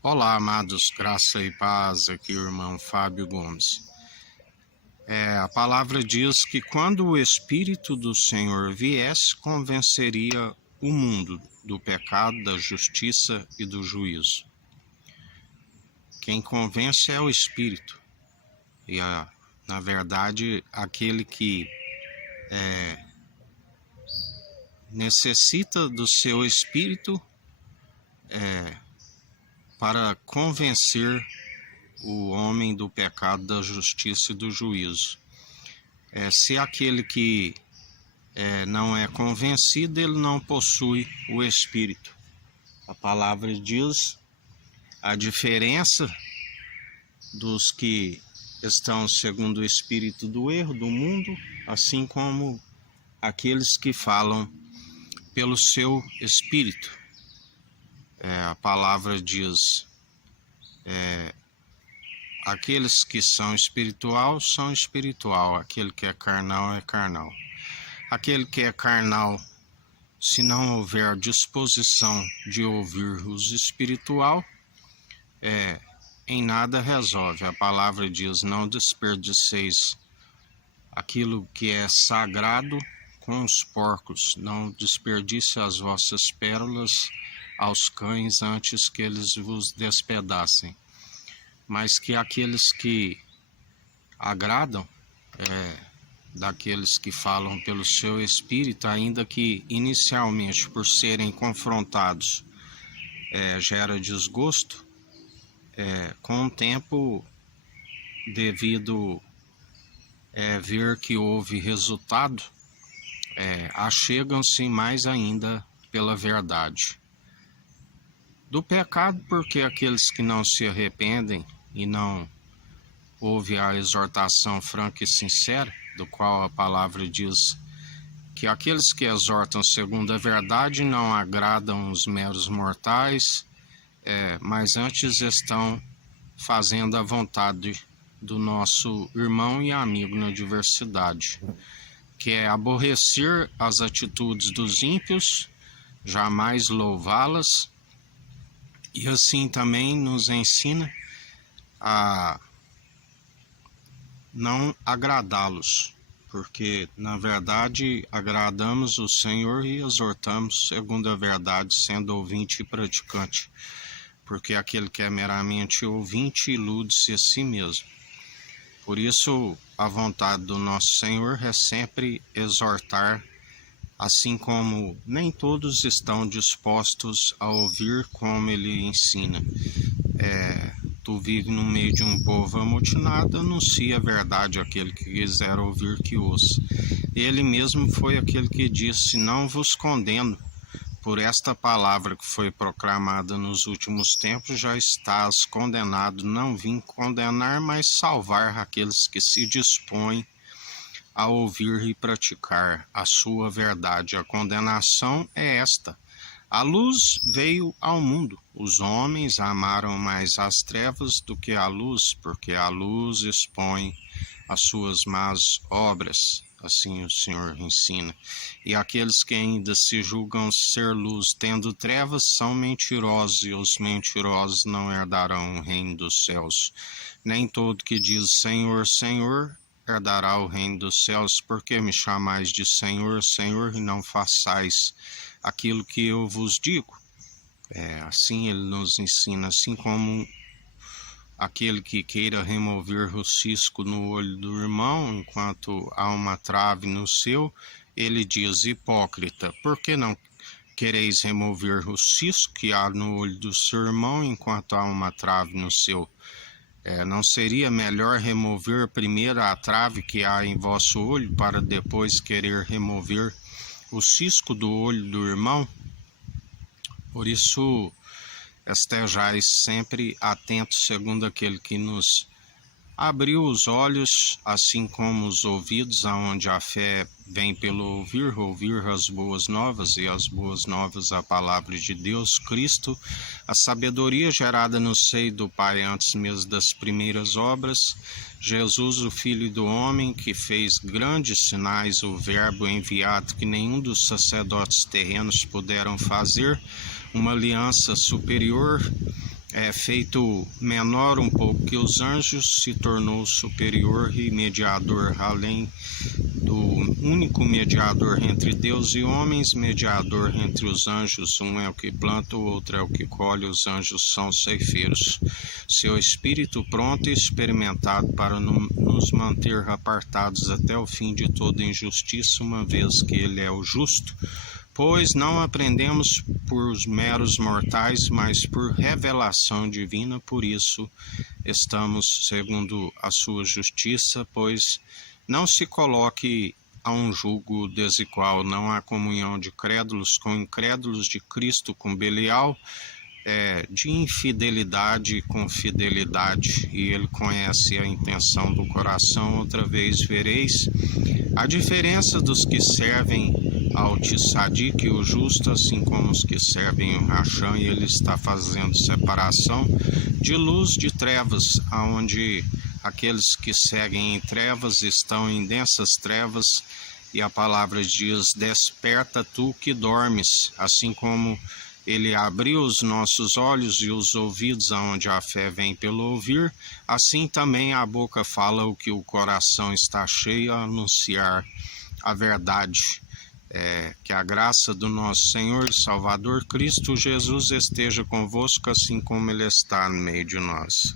Olá, amados, graça e paz, aqui o irmão Fábio Gomes. A palavra diz que quando o Espírito do Senhor viesse, convenceria o mundo do pecado, da justiça e do juízo. Quem convence é o Espírito. E, na verdade, aquele que necessita do seu Espírito para convencer o homem do pecado, da justiça e do juízo. Se aquele que não é convencido, ele não possui o Espírito. A palavra diz a diferença dos que estão segundo o espírito do erro do mundo, assim como aqueles que falam pelo seu espírito. A palavra diz aqueles que são espiritual, aquele que é carnal. Aquele que é carnal, se não houver disposição de ouvir os espiritual, em nada resolve. A palavra diz: não desperdiceis aquilo que é sagrado com os porcos, não desperdice as vossas pérolas aos cães antes que eles vos despedacem. Mas que aqueles que agradam, daqueles que falam pelo seu espírito, ainda que inicialmente por serem confrontados gera desgosto, com o tempo, devido ver que houve resultado, achegam-se mais ainda pela verdade do pecado, porque aqueles que não se arrependem e não ouvem a exortação franca e sincera, do qual a palavra diz que aqueles que exortam segundo a verdade não agradam os meros mortais, mas antes estão fazendo a vontade do nosso irmão e amigo na diversidade, que é aborrecer as atitudes dos ímpios, jamais louvá-las, e assim também nos ensina a não agradá-los, porque na verdade agradamos o Senhor e exortamos segundo a verdade, sendo ouvinte e praticante, porque aquele que é meramente ouvinte ilude-se a si mesmo. Por isso, a vontade do nosso Senhor é sempre exortar, assim como nem todos estão dispostos a ouvir como ele ensina. Tu vive no meio de um povo amotinado, anuncia a verdade àquele que quiser ouvir que ouça. Ele mesmo foi aquele que disse: não vos condeno, por esta palavra que foi proclamada nos últimos tempos, já estás condenado. Não vim condenar, mas salvar aqueles que se dispõem a ouvir e praticar a sua verdade. A condenação é esta: a luz veio ao mundo, os homens amaram mais as trevas do que a luz, porque a luz expõe as suas más obras. Assim o Senhor ensina. E aqueles que ainda se julgam ser luz, tendo trevas, são mentirosos, e os mentirosos não herdarão o reino dos céus. Nem todo que diz Senhor, Senhor, herdará o reino dos céus. Porque me chamais de Senhor, Senhor, e não façais aquilo que eu vos digo? Assim ele nos ensina, assim como aquele que queira remover o cisco no olho do irmão, enquanto há uma trave no seu, ele diz: hipócrita, por que não quereis remover o cisco que há no olho do seu irmão, enquanto há uma trave no seu? Não seria melhor remover primeiro a trave que há em vosso olho, para depois querer remover o cisco do olho do irmão? Por isso, estejais sempre atentos, segundo aquele que nos abriu os olhos, assim como os ouvidos, aonde a fé vem pelo ouvir as boas novas, e as boas novas a palavra de Deus, Cristo, a sabedoria gerada no seio do Pai antes mesmo das primeiras obras, Jesus, o Filho do Homem, que fez grandes sinais, o Verbo enviado que nenhum dos sacerdotes terrenos puderam fazer, uma aliança superior é feito menor um pouco que os anjos, se tornou superior e mediador, além do único mediador entre Deus e homens, mediador entre os anjos. Um é o que planta, o outro é o que colhe. Os anjos são ceifeiros. Seu espírito pronto e experimentado para nos manter apartados até o fim de toda injustiça, uma vez que ele é o justo. Pois não aprendemos por meros mortais, mas por revelação divina, por isso estamos segundo a sua justiça, pois não se coloque a um julgo desigual, não há comunhão de crédulos com incrédulos, de Cristo com Belial, de infidelidade com fidelidade, e ele conhece a intenção do coração. Outra vez vereis a diferença dos que servem ao Tsadik, o justo, assim como os que servem o Racham, e ele está fazendo separação de luz de trevas, aonde aqueles que seguem em trevas estão em densas trevas, e a palavra diz: desperta tu que dormes, assim como ele abriu os nossos olhos e os ouvidos, aonde a fé vem pelo ouvir, assim também a boca fala o que o coração está cheio, a anunciar a verdade. Que a graça do nosso Senhor e Salvador Cristo Jesus esteja convosco, assim como ele está no meio de nós.